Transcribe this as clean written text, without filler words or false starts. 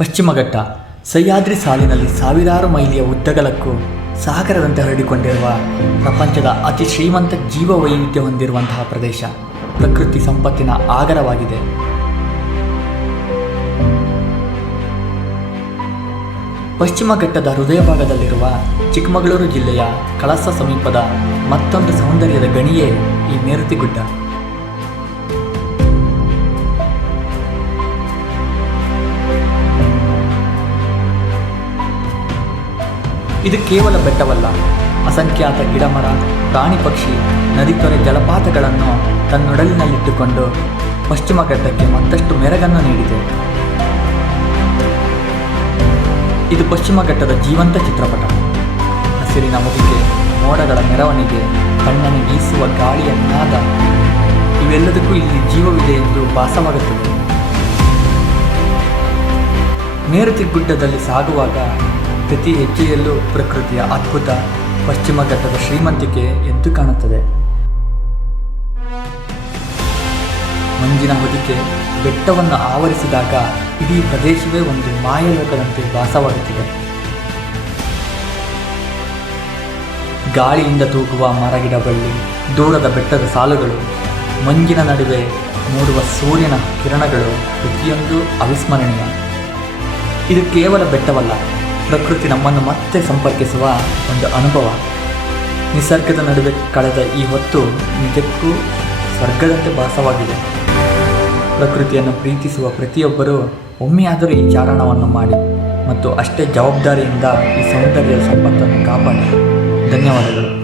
ಪಶ್ಚಿಮಘಟ್ಟ ಸಹ್ಯಾದ್ರಿ ಸಾಲಿನಲ್ಲಿ ಸಾವಿರಾರು ಮೈಲಿಯ ಉದ್ದಗಲಕ್ಕೂ ಸಾಗರದಂತೆ ಹರಡಿಕೊಂಡಿರುವ ಪ್ರಪಂಚದ ಅತಿ ಶ್ರೀಮಂತ ಜೀವವೈವಿಧ್ಯ ಹೊಂದಿರುವಂತಹ ಪ್ರದೇಶ, ಪ್ರಕೃತಿ ಸಂಪತ್ತಿನ ಆಗರವಾಗಿದೆ. ಪಶ್ಚಿಮ ಘಟ್ಟದ ಹೃದಯ ಭಾಗದಲ್ಲಿರುವ ಚಿಕ್ಕಮಗಳೂರು ಜಿಲ್ಲೆಯ ಕಳಸ ಸಮೀಪದ ಮತ್ತೊಂದು ಸೌಂದರ್ಯದ ಗಣಿಯೇ ಈ ಮೇರುತಿಗುಡ್ಡ. ಇದು ಕೇವಲ ಬೆಟ್ಟವಲ್ಲ, ಅಸಂಖ್ಯಾತ ಗಿಡಮರ, ಪ್ರಾಣಿ ಪಕ್ಷಿ, ನದಿ ತೊರೆ, ಜಲಪಾತಗಳನ್ನು ತನ್ನೊಡಲಿನಲ್ಲಿಟ್ಟುಕೊಂಡು ಪಶ್ಚಿಮ ಘಟ್ಟಕ್ಕೆ ಮತ್ತಷ್ಟು ಮೆರಗನ್ನು ನೀಡಿದೆ. ಇದು ಪಶ್ಚಿಮ ಘಟ್ಟದ ಜೀವಂತ ಚಿತ್ರಪಟ. ಹಸಿರಿನ ಹೊದಿಕೆ, ಮೋಡಗಳ ಮೆರವಣಿಗೆ, ಕಣ್ಣನ್ನು ಗೀಸುವ ಗಾಳಿಯ ನಾದ, ಇವೆಲ್ಲದಕ್ಕೂ ಇಲ್ಲಿ ಜೀವವಿದೆ ಎಂದು ಭಾಸವಾಗುತ್ತದೆ. ಮೇರುತಿಗುಡ್ಡದಲ್ಲಿ ಸಾಗುವಾಗ ಪ್ರತಿ ಹೆಜ್ಜೆಯಲ್ಲೂ ಪ್ರಕೃತಿಯ ಅದ್ಭುತ, ಪಶ್ಚಿಮ ಘಟ್ಟದ ಶ್ರೀಮಂತಿಕೆ ಎದ್ದು ಕಾಣುತ್ತದೆ. ಮಂಜಿನ ಹೊದಿಕೆ ಬೆಟ್ಟವನ್ನು ಆವರಿಸಿದಾಗ ಇಡೀ ಪ್ರದೇಶವೇ ಒಂದು ಮಾಯಲೋಕದಂತೆ ಭಾಸವಾಗುತ್ತಿದೆ. ಗಾಳಿಯಿಂದ ತೂಗುವ ಮರಗಿಡ ಬಳ್ಳಿ, ದೂರದ ಬೆಟ್ಟದ ಸಾಲುಗಳು, ಮಂಜಿನ ನಡುವೆ ಮೂಡುವ ಸೂರ್ಯನ ಕಿರಣಗಳು, ಪ್ರತಿಯೊಂದು ಅವಿಸ್ಮರಣೀಯ. ಇದು ಕೇವಲ ಬೆಟ್ಟವಲ್ಲ, ಪ್ರಕೃತಿ ನಮ್ಮನ್ನು ಮತ್ತೆ ಸಂಪರ್ಕಿಸುವ ಒಂದು ಅನುಭವ. ನಿಸರ್ಗದ ನಡುವೆ ಕಳೆದ ಈ ಹೊತ್ತು ನಿಜಕ್ಕೂ ಸ್ವರ್ಗದಂತೆ ಭಾಸವಾಗಿದೆ. ಪ್ರಕೃತಿಯನ್ನು ಪ್ರೀತಿಸುವ ಪ್ರತಿಯೊಬ್ಬರೂ ಒಮ್ಮೆಯಾದರೂ ಈ ಚಾರಣವನ್ನು ಮಾಡಿ ಮತ್ತು ಅಷ್ಟೇ ಜವಾಬ್ದಾರಿಯಿಂದ ಈ ಸೌಂದರ್ಯದ ಸಂಪತ್ತನ್ನು ಕಾಪಾಡಿ. ಧನ್ಯವಾದಗಳು.